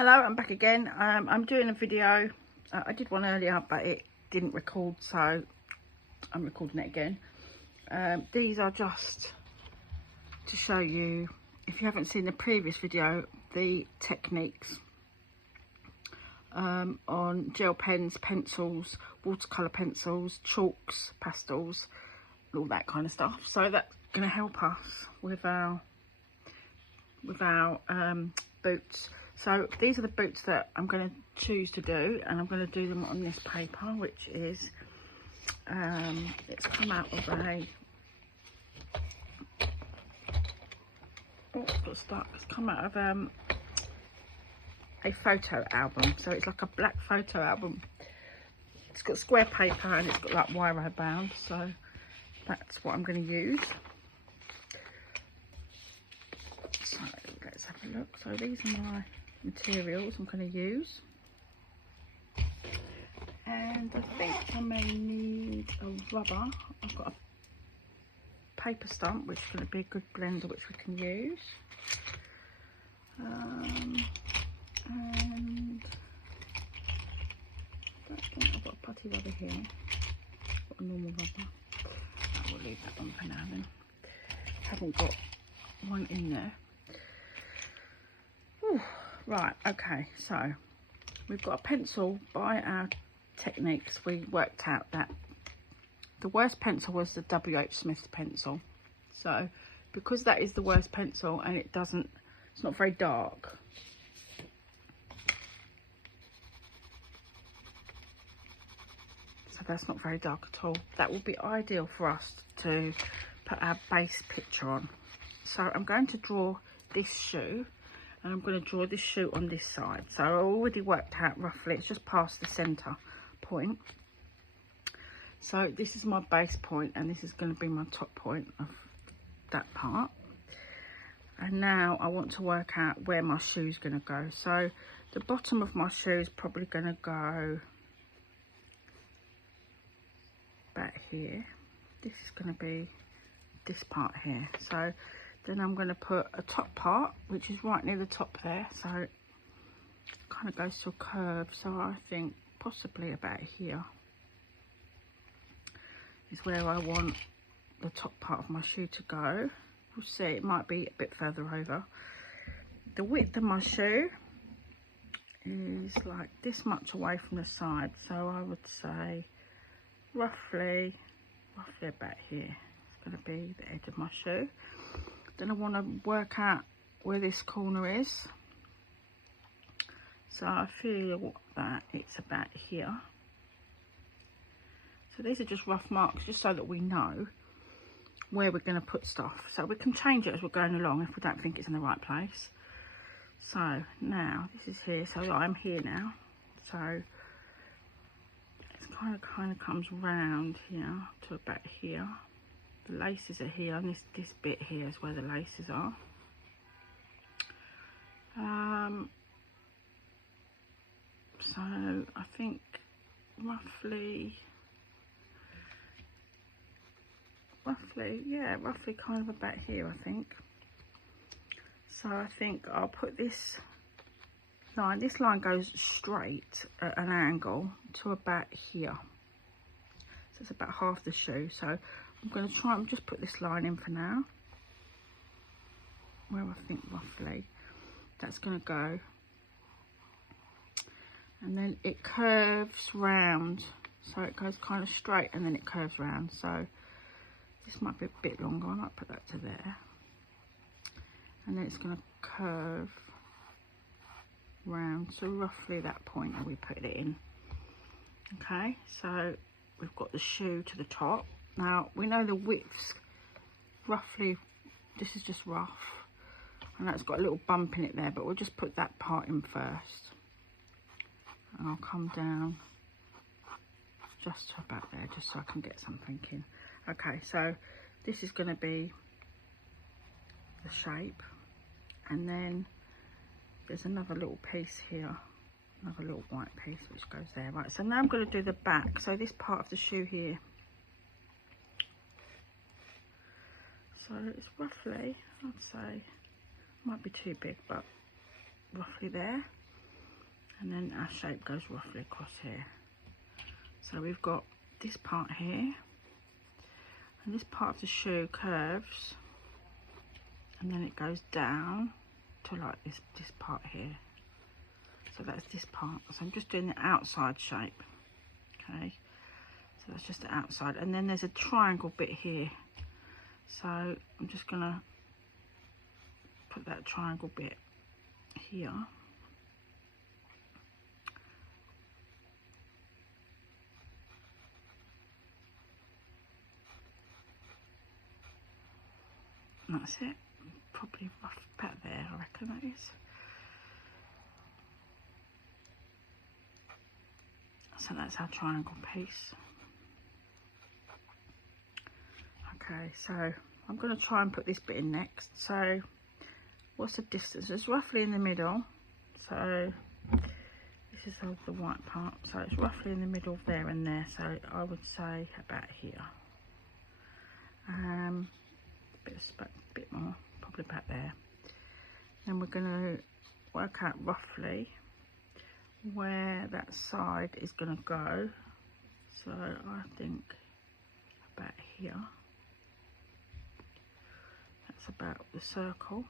Hello, I'm back again. I'm doing a video. I did one earlier, but it didn't record, so I'm recording it again. These are just to show you, if you haven't seen the previous video, the techniques on gel pens, pencils, watercolour pencils, chalks, pastels, all that kind of stuff. So that's going to help us with our boots. So these are the boots that I'm going to choose to do, and I'm going to do them on this paper, which is it's come out of a it's come out of a photo album. So it's like a black photo album. It's got square paper and it's got like wire bound, so that's what I'm going to use. So let's have a look. So these are my materials I'm going to use, and I think I may need a rubber. I've got a paper stump, which is going to be a good blender which we can use, and I think I've got a putty rubber here. I've got a normal rubber. I will leave that one for now then. Haven't got one in there. Whew. Right, okay, so we've got a pencil. By our techniques, we worked out that the worst pencil was the W.H. Smith's pencil. So because that is the worst pencil, and it's not very dark, so that's not very dark at all, that will be ideal for us to put our base picture on. So I'm going to draw this shoe, and I'm going to draw this shoe on this side. So I already worked out roughly, it's just past the center point. So this is my base point, and this is going to be my top point of that part. And now I want to work out where my shoe's going to go. So the bottom of my shoe is probably going to go back here. This is going to be this part here. So then I'm going to put a top part, which is right near the top there. So it kind of goes to a curve. So I think possibly about here is where I want the top part of my shoe to go. We'll see, it might be a bit further over. The width of my shoe is like this much away from the side. So I would say roughly about here. It's going to be the edge of my shoe. Then I want to work out where this corner is. So I feel that it's about here. So these are just rough marks, just so that we know where we're going to put stuff. So we can change it as we're going along if we don't think it's in the right place. So now this is here, so I'm here now. So it's kind of comes round here to about here. The laces are here, and this bit here is where the laces are. So I think roughly kind of about here, I think. So I think I'll put this line goes straight at an angle to about here. So it's about half the shoe. So I'm going to try and just put this line in for now, where I think roughly that's going to go. And then it curves round. So it goes kind of straight and then it curves round. So this might be a bit longer. I might put that to there. And then it's going to curve round. So roughly that point that we put it in. Okay, so we've got the shoe to the top. Now we know the widths roughly, this is just rough. I know it's got a little bump in it there, but we'll just put that part in first. And I'll come down just to about there, just so I can get something in. Okay, so this is going to be the shape, and then there's another little piece here, another little white piece which goes there. Right, so now I'm going to do the back. So this part of the shoe here, so it's roughly, I'd say, might be too big, but roughly there. and then our shape goes roughly across here. So we've got this part here, and this part of the shoe curves, and then it goes down to like this part here. So that's this part. So I'm just doing the outside shape. Okay, so that's just the outside, and then there's a triangle bit here. So I'm just gonna put that triangle bit here. And that's it. Probably rough about there, I reckon that is. So that's our triangle piece. Okay, so I'm going to try and put this bit in next. So what's the distance? It's roughly in the middle. So this is the white part. So it's roughly in the middle there and there. So I would say about here. A bit more, probably about there. Then we're going to work out roughly where that side is going to go. So I think about here. That's about the circle.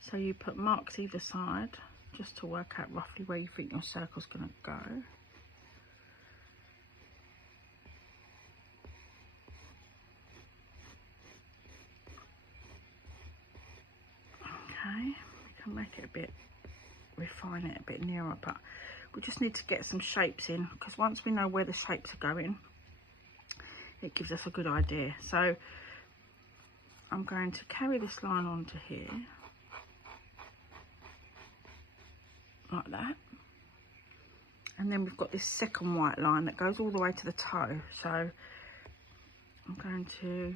So you put marks either side just to work out roughly where you think your circle's going to go. Okay, we can make it a bit, refine it a bit nearer, but we just need to get some shapes in, because once we know where the shapes are going, it gives us a good idea. So I'm going to carry this line onto here, like that. And then we've got this second white line that goes all the way to the toe. So I'm going to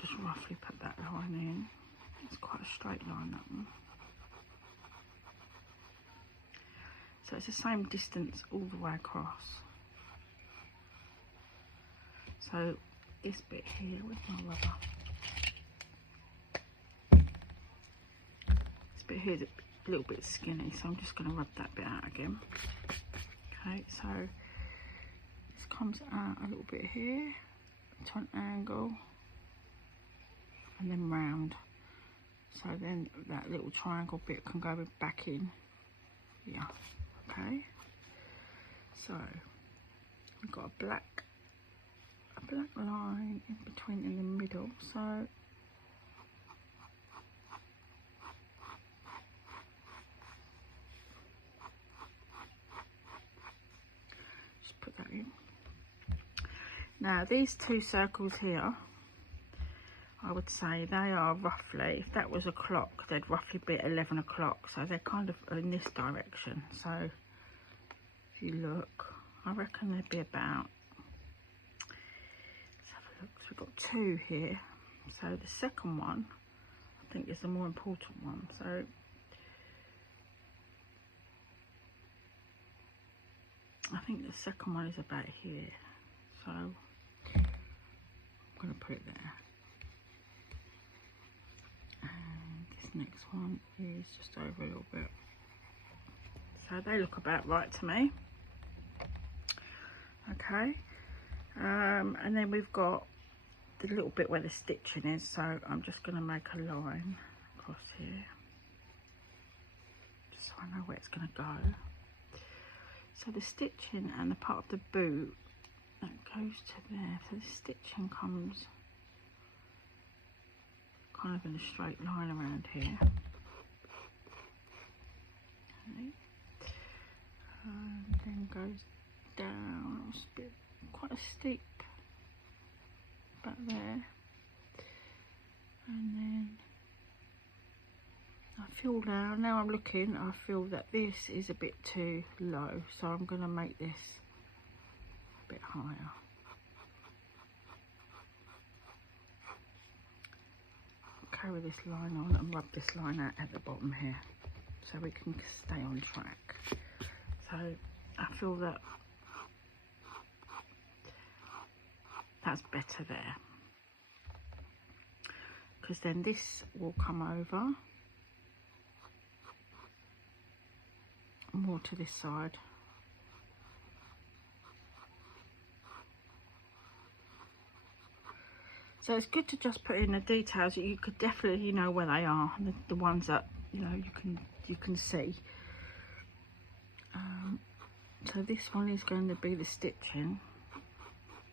just roughly put that line in. It's quite a straight line, that one. So it's the same distance all the way across. So this bit here with my rubber. This bit here is a little bit skinny, so I'm just going to rub that bit out again. Okay, so this comes out a little bit here to an angle and then round. So then that little triangle bit can go back in here. Okay, so we've got a black line in between, in the middle. So just put that in. Now these two circles here, I would say they are roughly, if that was a clock, they'd roughly be at 11 o'clock. So they're kind of in this direction. So if you look, I reckon they'd be about, let's have a look. So we've got two here. So the second one, I think, is the more important one. So I think the second one is about here. So I'm going to put it there. And this next one is just over a little bit. So they look about right to me. Okay. And then we've got the little bit where the stitching is. So I'm just going to make a line across here, just so I know where it's going to go. So the stitching and the part of the boot that goes to there. So the stitching comes kind of in a straight line around here. Okay. And then goes down. It's a bit, quite a steep back there. And then I feel now I'm looking, I feel that this is a bit too low. So I'm going to make this a bit higher. Carry this line on and rub this line out at the bottom here, so we can stay on track. So I feel that that's better there, because then this will come over more to this side. So it's good to just put in the details that you could definitely know where they are, the ones that you can see. So this one is going to be the stitching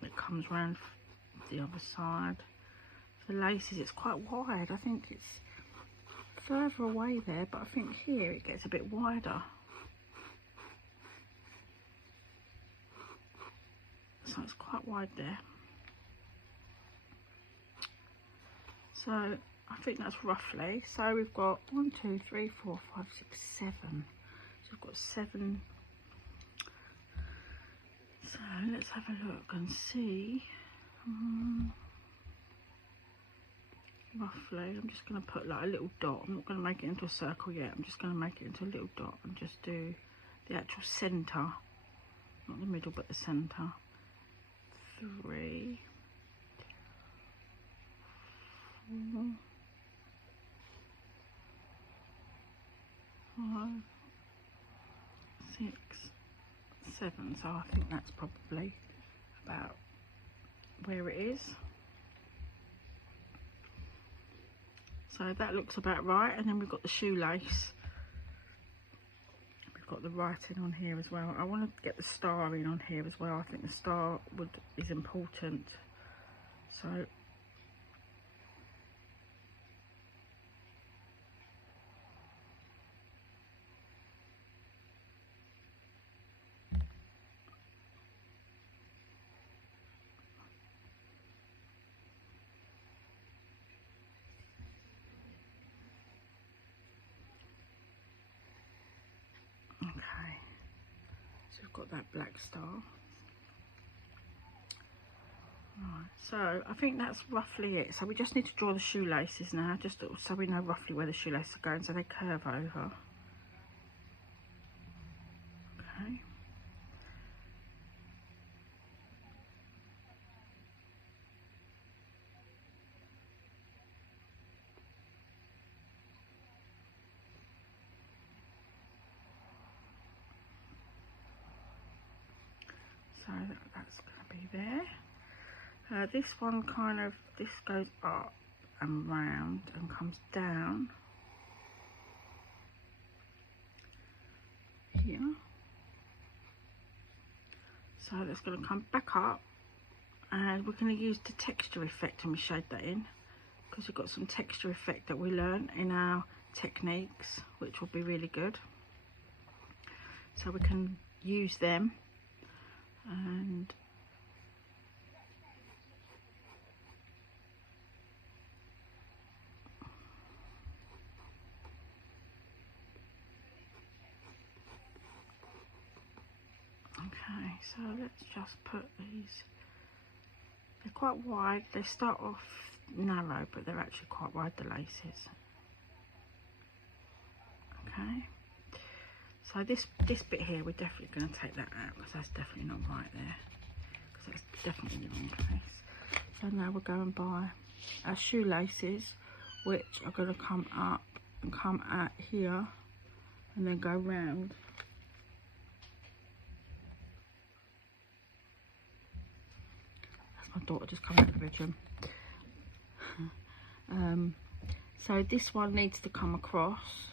that comes round the other side. The laces, it's quite wide. I think it's further away there, but I think here it gets a bit wider. So it's quite wide there. So I think that's roughly. So we've got 1, 2, 3, 4, 5, 6, 7. So we've got 7. So let's have a look and see. Roughly, I'm just going to put like a little dot. I'm not going to make it into a circle yet. I'm just going to make it into a little dot and just do the actual centre, not the middle but the centre. 3, 4, 5, 6, 7. So I think that's probably about where it is. So that looks about right. And then we've got the shoelace. We've got the writing on here as well. I want to get the star in on here as well. I think the star is important. So okay, so we've got that black star. Right, so I think that's roughly it. So we just need to draw the shoelaces now, just so we know roughly where the shoelaces are going, so they curve over. Okay. So that's going to be there. This one this goes up and round and comes down here. So that's going to come back up, and we're going to use the texture effect and we shade that in, because we've got some texture effect that we learned in our techniques, which will be really good. So we can use them. And okay, so let's just put these. They're quite wide. They start off narrow, but they're actually quite wide, the laces. Okay. So this bit here, we're definitely going to take that out, because that's definitely not right there. Because that's definitely the wrong place. So now we're going by our shoelaces, which are going to come up and come out here, and then go round. That's my daughter just coming out of the bedroom. So this one needs to come across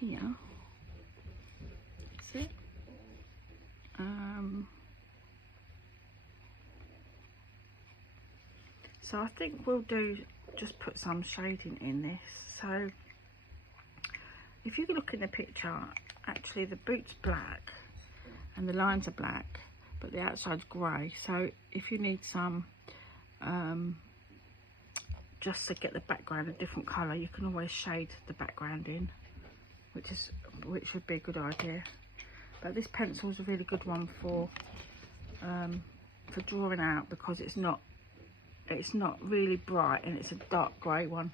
here. That's it. So I think we'll just put some shading in this. So if you look in the picture, actually the boot's black and the lines are black, but the outside's grey. So if you need some just to get the background a different colour, you can always shade the background in, which would be a good idea. But this pencil is a really good one for drawing out, because it's not really bright and it's a dark grey one.